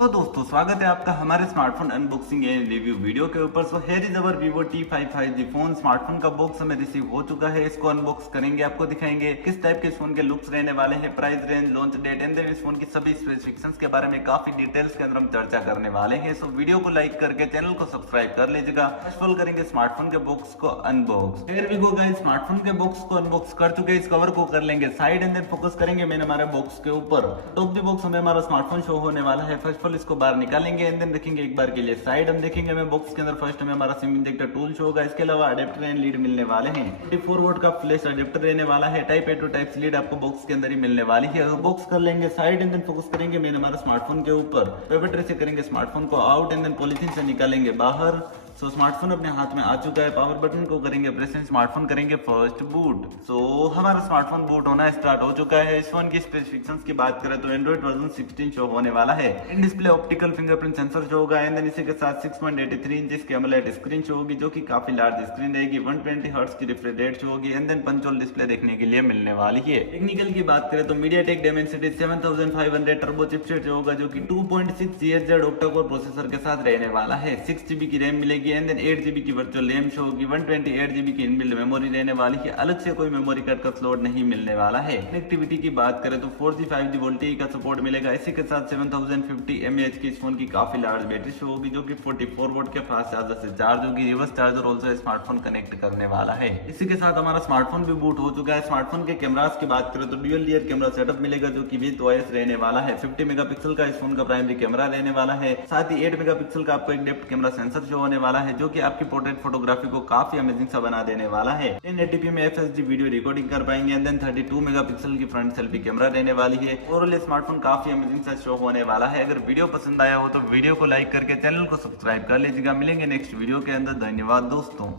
तो दोस्तों स्वागत है आपका हमारे smartphone unboxing and review video के ऊपर। So here is our Vivo T5 5G phone. Smartphone का बॉक्स हमें रिसीव हो चुका है। इसको अनबॉक्स करेंगे, आपको दिखाएंगे किस टाइप के इस फोन के लुक्स रहने वाले हैं, price range, launch date and then इस फोन की सभी स्पेसिफिकेशंस के बारे में काफी डिटेल्स के अंदर हम चर्चा करने वाले हैं। सो वीडियो को लाइक करके चैनल को सब्सक्राइब कर लीजिएगा। फर्स्ट ऑफ ऑल करेंगे स्मार्टफोन के बॉक्स को unbox. Here we go guys, smartphone के बॉक्स को अनबॉक्स कर चुके हैं। इस कवर को कर लेंगे साइड एंड देन फोकस करेंगे मैंने हमारे बॉक्स के ऊपर। टॉप द बॉक्स हमें हमारा स्मार्टफोन शो होने वाला है। फर्स्ट ऑफ ऑल इसको बाहर निकालेंगे एंड देन रखेंगे एक बार के लिए साइड। हम देखेंगे हमें बॉक्स के अंदर फर्स्ट हमें हमारा सिम इंजेक्टर टूल शो होगा। इसके अलावा अडेप्टर एंड लीड मिलने वाले हैं। 24 वोल्ट का फ्लैश अडेप्टर रहने वाला है। Type A to type C lead आपको बॉक्स के अंदर ही मिलने वाली है। बॉक्स कर लेंगे साइड एंड देन फोकस करेंगे मैंने हमारा स्मार्टफोन के ऊपर। पेपर ट्रे से करेंगे स्मार्टफोन को आउट एंड देन पॉलिथीन से निकालेंगे बाहर। सो स्मार्टफोन अपने हाथ में आ चुका है। पावर बटन को करेंगे प्रेस एंड स्मार्टफोन करेंगे फर्स्ट बूट। सो हमारा स्मार्टफोन बूट होना स्टार्ट हो चुका है। इस फोन की स्पेसिफिकेशंस की बात करें तो एंड्रॉइड वर्जन 16 शो होने वाला है। In display optical fingerprint sensor show होगा एंड देन इसी के साथ 6.83 इंच की एमोलेड स्क्रीन शो होगी, जो कि काफी लार्ज स्क्रीन रहेगी। 120 हर्ट्ज की रिफ्रेश रेट शो होगी and then punch hole display देखने के लिए मिलने वाली है। टेक्निकल की बात करें तो MediaTek Dimensity 7500 टर्बो चिपसेट जो होगा, जो कि 2.6 GHz ऑक्टा कोर प्रोसेसर के साथ रहने वाला है। 6GB की रैम मिलेगी एंड देन 8GB की वर्चुअल रैम शो होगी। 128GB की इनबिल्ट मेमोरी रहने वाली है। अलग से कोई मेमोरी कार्ड का स्लॉट नहीं मिलने वाला है। कनेक्टिविटी की बात करें तो 4G 5G वोल्टेज का सपोर्ट मिलेगा। इसी के साथ 7050 mAh की इस फोन की काफी लार्ज बैटरी शो होगी, जो कि 44 वोल्ट के फास्ट चार्जर से चार्ज होगी। Reverse charger also smartphone connect करने वाला है। इसी के साथ हमारा स्मार्टफोन भी बूट हो चुका है। स्मार्टफोन के कैमरास की बात करें तो ड्यूल लेयर कैमरा सेटअप मिलेगा, जो कि विद OIS रहने वाला है। 50 मेगापिक्सल का इस फोन का प्राइमरी कैमरा रहने वाला है। साथ ही 8 मेगापिक्सल का आपको एक डेप्थ कैमरा सेंसर शो होने वाला है, जो कि आपकी पोर्ट्रेट फोटोग्राफी को काफी अमेजिंग सा बना देने वाला है। 1080p में FSD वीडियो रिकॉर्डिंग कर पाएंगे एंड देन 32 मेगापिक्सल की फ्रंट सेल्फी कैमरा रहने वाली है। ओवरऑल स्मार्टफोन काफी अमेजिंग सा शो होने वाला है। अगर वीडियो पसंद आया हो तो वीडियो को लाइक करके चैनल को सब्सक्राइब कर लीजिएगा। मिलेंगे नेक्स्ट वीडियो के अंदर। धन्यवाद दोस्तों।